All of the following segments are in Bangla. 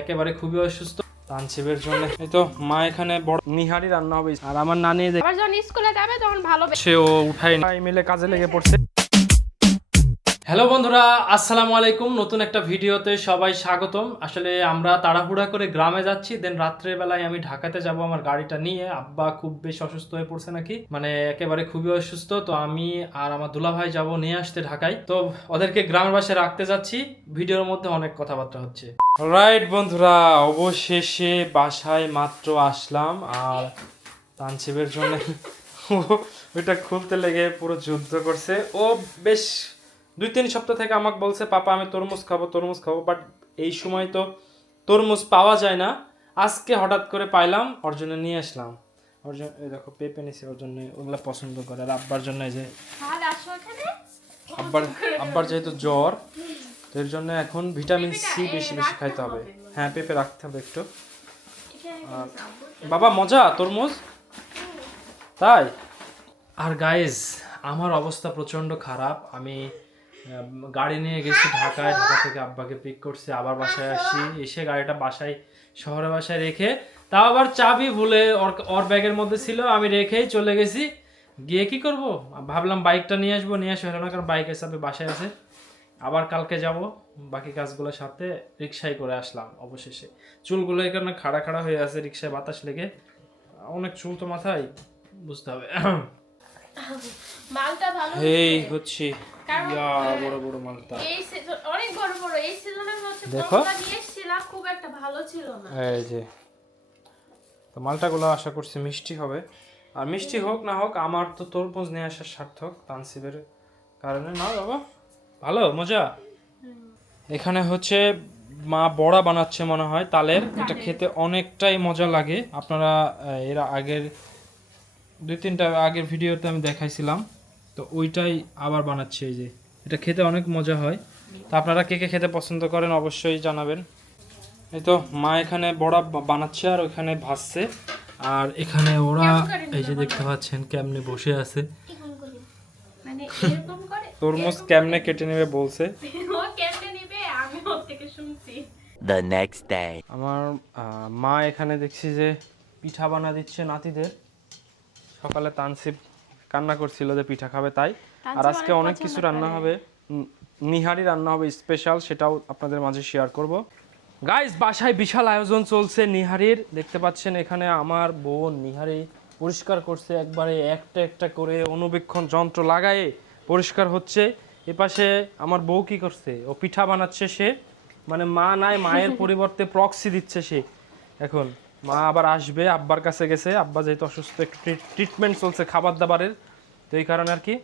একেবারে খুবই অসুস্থ। তানসিবের জন্য। এই তো মা এখানে বড়। নিহারি রান্না হবে। আর আমার নানি আবার যখন স্কুলে যাবে তখন ভালো সে ও উঠায় মিলে কাজে লেগে পড়ছে। হ্যালো বন্ধুরা, আসসালামু আলাইকুম। নতুন একটা ভিডিওতে সবাই স্বাগতম। আসলে আমরা তাড়াহুড়া করে গ্রামে যাচ্ছি দেন রাত্রের বেলায় আমি ঢাকাতে যাব আমার গাড়িটা নিয়ে। আব্বা খুব বেশ অসুস্থ হয়ে পড়ছে নাকি? মানে একেবারে খুবই অসুস্থ, তো আমি আর আমার দুলাভাই যাব নিয়ে আসতে ঢাকায়। তো ওদেরকে গ্রামের বাসায় রাখতে যাচ্ছি। ভিডিওর মধ্যে অনেক কথাবার্তা হচ্ছে। রাইট বন্ধুরা, অবশেষে বাসায় মাত্র আসলাম। আর তানসিবের জন্য ওইটা খুলতে লেগে পুরো যুদ্ধ করছে। ও বেশ দুই তিন সপ্তাহ থেকে আমাকে বলছে পাপা আমি তরমুজ খাব তরমুজ খাব। বাট এই সময় তো তরমুজ পাওয়া যায় না। আজকে হঠাৎ করে পাইলাম ওর জন্য নিয়ে আসলাম। ওর জন্য দেখো পেঁপে নিছি ওর জন্য ওগুলো পছন্দ করে। আর আব্বার জন্য এই যে আব্বার আব্বার যেহেতু জ্বর তো এর জন্য এখন ভিটামিন সি বেশি বেশি খাইতে হবে। হ্যাঁ পেঁপে রাখতে হবে একটু। আর বাবা মজা তরমুজ? তাই? আর গাইজ আমার অবস্থা প্রচণ্ড খারাপ। আমি গাড়ি নিয়ে গেছি ঢাকায়। ঢাকা থেকে আব্বাকে পিক করছে আবার বাসায় আসি। এসে গাড়িটা বাসায় শহরে বাসায় রেখে তাও আবার চাবি ভুলে ওর ব্যাগের মধ্যে ছিল আমি রেখেই চলে গেছি। গিয়ে কি করব? ভাবলাম বাইকটা নিয়ে আসব নিয়ে আসব না কারণ বাইকের সাথে বাসায় আছে। আবার কালকে যাব বাকি কাজগুলোর সাথে রিক্সায় করে আসলাম অবশেষে। চুলগুলো এখানে খাড়া খাড়া হয়ে আছে রিক্সায় বাতাস লেগে। অনেক চুল তো মাথায় বুঝতে হবে। মালটা ভালো এই হচ্ছে বড় বড় মালটা। এই সিজন অনেক বড় বড়। এই সিজনে হচ্ছে দেখো। খুব একটা ভালো ছিল না। এই যে তো মালটাগুলো আশা করছি মিষ্টি হবে। আর মিষ্টি হোক না হোক আমার তো তরমুজ নিয়ে আসার সার্থক তানসিবের কারণে। না বাবা ভালো মজা। এখানে হচ্ছে মা বড়া বানাচ্ছে মনে হয় তালের। এটা খেতে অনেকটাই মজা লাগে। আপনারা এর আগের দুই তিনটা আগের ভিডিওতে আমি দেখাইছিলাম। তো ওইটাই আবার বানাচ্ছি এই যে। এটা খেতে অনেক মজা হয়। তো আপনারা কে কে খেতে পছন্দ করেন অবশ্যই জানাবেন। এই তো মা এখানে বড়া বানাচ্ছে আর ওখানে ভাসছে আর এখানে ওরা এই যে দেখতে পাচ্ছেন কেমনে বসে আছে। মানে এরকম করে? তরমুজ কেমনে কেটে নেবে বলছে। ও কেমনে নিবে? আমি ওর থেকে শুনছি। The next day. আমার মা এখানে দেখছি যে পিঠা বানা দিচ্ছে নাতিদের। সকালে তানসিব কান্না করছিল যে পিঠা খাবে তাই। আর আজকে অনেক কিছু রান্না হবে। নিহারি রান্না হবে স্পেশাল সেটাও আপনাদের মাঝে শেয়ার করব। গাইস বাসায় বিশাল আয়োজন চলছে নিহারির। দেখতে পাচ্ছেন এখানে আমার বোন নিহারি পরিষ্কার করছে একবারে একটা একটা করে অনুবীক্ষণ যন্ত্র লাগায়ে পরিষ্কার হচ্ছে। এপাশে আমার বউ কি করছে? ও পিঠা বানাচ্ছে সে। মানে মা নাই মায়ের পরিবর্তে প্রক্সি দিচ্ছে সে। এখন মা আবার আসবে আব্বার কাছে গেছে আব্বা যেহেতু অসুস্থ একটু ট্রিটমেন্ট চলছে খাবার দাবারের তো এই কারণে আর কি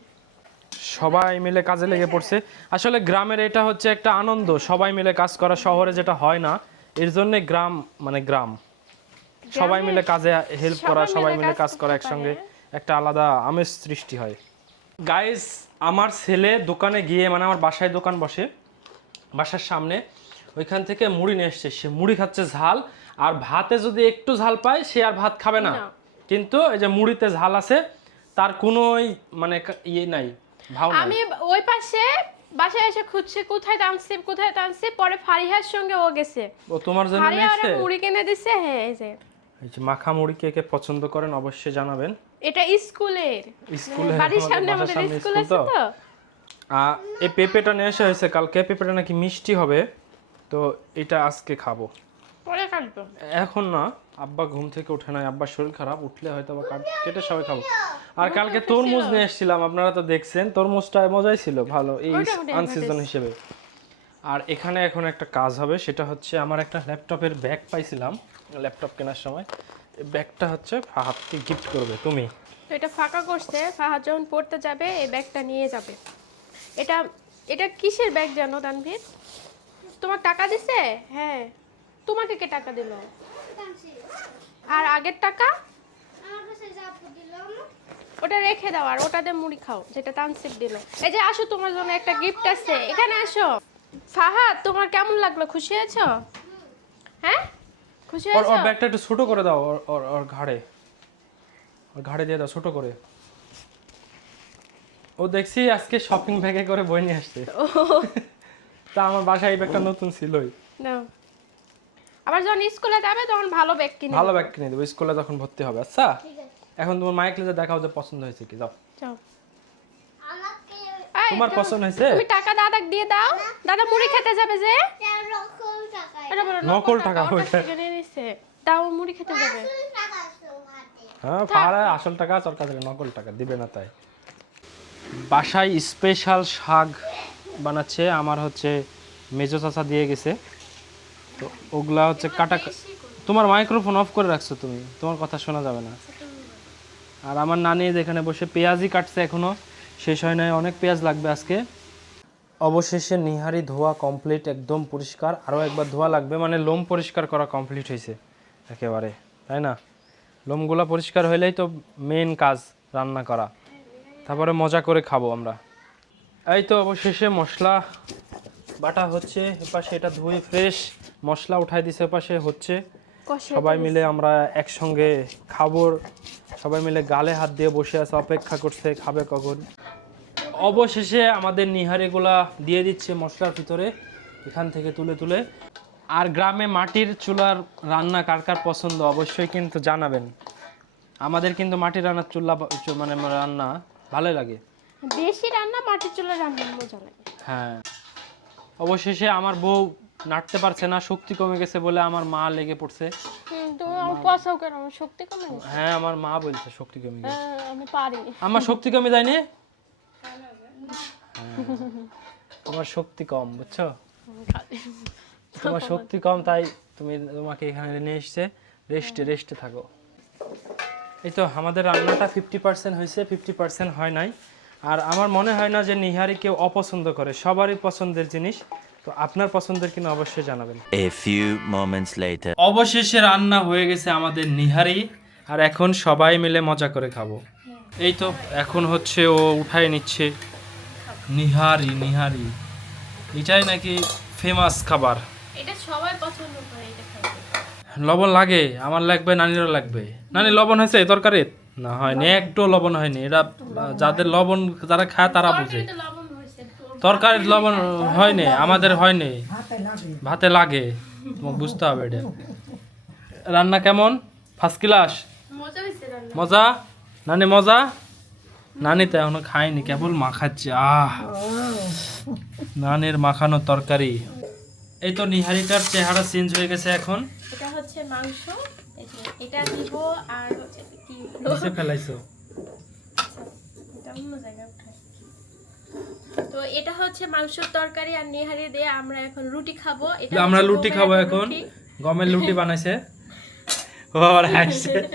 সবাই মিলে কাজে লেগে পড়ছে। আসলে গ্রামের এটা হচ্ছে একটা আনন্দ সবাই মিলে কাজ করা শহরে যেটা হয় না এর জন্য গ্রাম মানে গ্রাম। সবাই মিলে কাজে হেল্প করা সবাই মিলে কাজ করা একসঙ্গে একটা আলাদা আমেজ সৃষ্টি হয়। গাইস আমার ছেলে দোকানে গিয়ে মানে আমার বাসায় দোকান বসে বাসার সামনে ওইখান থেকে মুড়ি নিয়ে এসছে। সে মুড়ি খাচ্ছে ঝাল আর ভাতে যদি একটু ঝাল পায় সে আর ভাত খাবে না। কিন্তু এই যে মুড়িতে ঝাল আছে তার কোনোই মানে ইয়ে নাই আমি ওই পাশে বাসায় এসে খুঁজছে কোথায় টানছি কোথায় টানছি পরে ফারিহার সঙ্গে ও গেছে। ও তোমার জন্য ফারিহা নিয়ে ওরা এসছে মুড়ি কিনে দিছে হ্যাঁ এই যে। এই যে মাখা মুড়ি কে কে পছন্দ করেন অবশ্যই জানাবেন। এটা স্কুলের। স্কুলে বাড়ির সামনে আমাদের স্কুল আছে তো? এই পেঁপেটা নিয়ে আসা হয়েছে কালকে পেঁপেটা নাকি মিষ্টি হবে তো এটা আজকে খাব। এখন না আব্বা ঘুম থেকে উঠে নাই আব্বার শরীর খারাপ উঠলে হয়তো বা কাট- সবাই খাব। আর কালকে তরমুজ নিয়ে এসেছিলাম আপনারা তো দেখছেন তরমুজটা মজাই ছিল ভালো এই আনসিজন হিসেবে। আর এখানে এখন একটা কাজ হবে সেটা হচ্ছে আমার একটা ল্যাপটপের ব্যাগ পাইছিলাম ল্যাপটপ কেনার সময়। ব্যাগটা হচ্ছে হাতকে গিফট করবে তুমি। তো এটা ফাঁকা করছে ফাহাদ যখন পড়তে যাবে এই ব্যাগটা নিয়ে যাবে। এটা এটা কিসের ব্যাগ জানো তানভীর? তোমার টাকা দিছে? হ্যাঁ। তোমাকে কে টাকা দিল? আর আগের টাকা? ওটা রেখে দাও আর ওটাতে মুড়ি খাও যেটা তানসিপ দিল। এই যে আসো তোমার জন্য একটা গিফট আছে। এখানে আসো। ফাহাদ তোমার কেমন লাগল? খুশি আছো হ্যাঁ? খুশি আছো ওর ব্যাগটা একটু ছোট করে দাও ওর ওর ঘাড়ে। ওর ঘাড়ে দিয়ে দাও ছোট করে। ও দেখছি আজকে শপিং ব্যাগে করে বই নিয়ে আসছে। তা আমার বাসায় এই ব্যাগটা নতুন ছিলই। না আবার যখন স্কুলে যাবে তখন ভালো ব্যাগ কিনে ভালো ব্যাগ কিনে দেবো স্কুলে যখন ভর্তি হবে আচ্ছা? এখন তোমার মাইক লেজে দেখাও যে পছন্দ হয়েছে কি যাও। যাও। তোমার পছন্দ হয়েছে? তুমি টাকা দাদাকে দিয়ে দাও। দাদা মুড়ি খেতে যাবে যে? নকল টাকা কাছ নিছে। দাও মুড়ি খেতে যাবে। আসল টাকা তো হাতে। হ্যাঁ পাহাড়ে আসল টাকা সরকার থেকে নকল টাকা দিবে না তাই। বাসায় স্পেশাল শাক বানাচ্ছে আমার হচ্ছে মেজো চাচা দিয়ে গেছে। তো ওগুলা হচ্ছে কাটা তোমার মাইক্রোফোন অফ করে রাখছো তুমি, তোমার কথা শোনা যাবে না। আর আমার নানি যেখানে বসে পেঁয়াজই কাটছে এখনও, শেষ হয় নাই, অনেক পেঁয়াজ লাগবে আজকে। অবশেষে নিহারি ধোয়া কমপ্লিট একদম পরিষ্কার। আরও একবার ধোয়া লাগবে মানে লোম পরিষ্কার করা কমপ্লিট হয়েছে, একেবারে, তাই না? লোমগুলা পরিষ্কার হইলেই তো মেন কাজ, রান্না করা। তারপরে মজা করে খাব আমরা। এই তো অবশেষে মশলা বাটা হচ্ছে এপাশে এটা ধুয়ে ফ্রেশ মশলা উঠাই দিছে এপাশে হচ্ছে। সবাই মিলে আমরা একসঙ্গে খাব। সবাই মিলে গালে হাত দিয়ে বসে আছে অপেক্ষা করছে খাবে কখন। অবশেষে আমাদের নিহারিগুলা দিয়ে দিচ্ছে মশলার ভিতরে এখান থেকে তুলে তুলে। আর গ্রামে মাটির চুলার রান্না কার কার পছন্দ অবশ্যই কিন্তু জানাবেন। আমাদের কিন্তু মাটির রান্নার চুলা মানে রান্না ভালোই লাগে। বেশি রান্না মাটির চুলা রান্না মজা লাগে। হ্যাঁ। অবশেষে আমার বউ নাড়তে পারছে না শক্তি কমে গেছে বলে আমার মা লেগে পড়ছে। তুমি আমার পছাও কেন? আমার শক্তি কমে গেছে? হ্যাঁ আমার মা বলছে শক্তি কমে গেছে। হ্যাঁ, আমি পারি। আমার শক্তি কমে যায়নি? তোমার শক্তি কম বুঝছ? তোমার শক্তি কম তাই তুমি তোমাকে এখানে নিয়ে এসছে। রেস্টে রেস্টে থাকো। এই তো আমাদের রান্নাটা ফিফটি পার্সেন্ট হয়েছে ফিফটি পার্সেন্ট হয় নাই। আর আমার মনে হয় না যে নিহারি কেউ অপছন্দ করে সবারই পছন্দের জিনিস। তো আপনার পছন্দের কিনা অবশ্যই জানাবেন। A few moments later. অবশেষে রান্না হয়ে গেছে আমাদের নিহারি আর এখন সবাই মিলে মজা করে খাব। এই তো এখন হচ্ছে ও উঠাই নিচ্ছে। নিহারি নিহারি এটাই নাকি ফেমাস খাবার? এটা সবাই পছন্দ করে এটা লবণ লাগে আমার লাগবে নানিরও লাগবে। নানি লবণ হয়েছে তরকারি না হয়নি একটু লবণ হয়নি। এটা যাদের লবণ যারা খায় তারা বুঝে। এটা লবণ হয়েছে একটু। তরকারির লবণ হয়নি আমাদের হয়নি। ভাতে লাগে। তোমাকে বুঝতে হবে এটা। রান্না কেমন? ফার্স্ট ক্লাস মজা হয়েছে রান্না। মজা? নানি মজা? নানি তো এখনও খায়নি কেবল মাখাচ্ছে আহ। নানির মাখানো তরকারি। এই তো নিহারিটার চেহারা চেঞ্জ হয়ে গেছে এখন। এটা হচ্ছে মাংস এটা দিব আর হচ্ছে নিচে ফেলাইছো। এটা অন্য তো এটা হচ্ছে মাংসের তরকারি আর নেহারি দিয়ে আমরা এখন রুটি খাব। এটা আমরা গমের খাব এখন। গমের লুটি বানাইছে। হাসছে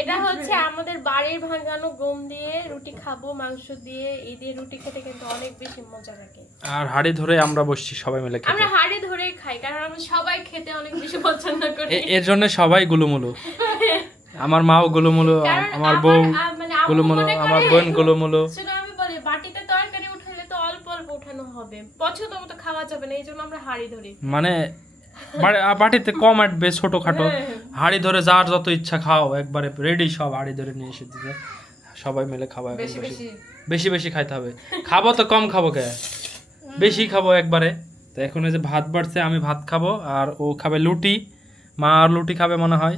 এটা হচ্ছে আমাদের বাড়ির ভাঙানো গম দিয়ে রুটি খাব মাংস দিয়ে। এই দিয়ে রুটি খেতে কিন্তু অনেক বেশি মজা লাগে। আর হাড়ি ধরে আমরা বসছি সবাই মিলে আমরা হাড়ে ধরে খাই কারণ আমরা সবাই খেতে অনেক বেশি পছন্দ করি। এর জন্য সবাই গুলুমুলু। আমার মাও গুলুমুলু আমার বউ গুলুমুলু মনে আমার বোন গুলুমুলু। আমি বলি বাটিতে তরকারি উঠালে তো অল্প অল্প উঠানো হবে। পছন্দ মতো খাওয়া যাবে না এই জন্য আমরা হাড়ি ধরি। মানে বাটিতে কম আটবে ছোটখাটো। হাড়ি ধরে যার যত ইচ্ছা খাও একবারে রেডি সব হাড়ি ধরে নিয়ে এসে দিতে সবাই মিলে খাব বেশি বেশি। বেশি। খাইতে হবে। খাব তো কম খাব কে? বেশি খাব একবারে। তো এখন এই যে ভাত বাড়ছে আমি ভাত খাব আর ও খাবে লুটি। মা আর লুটি খাবে মনে হয়।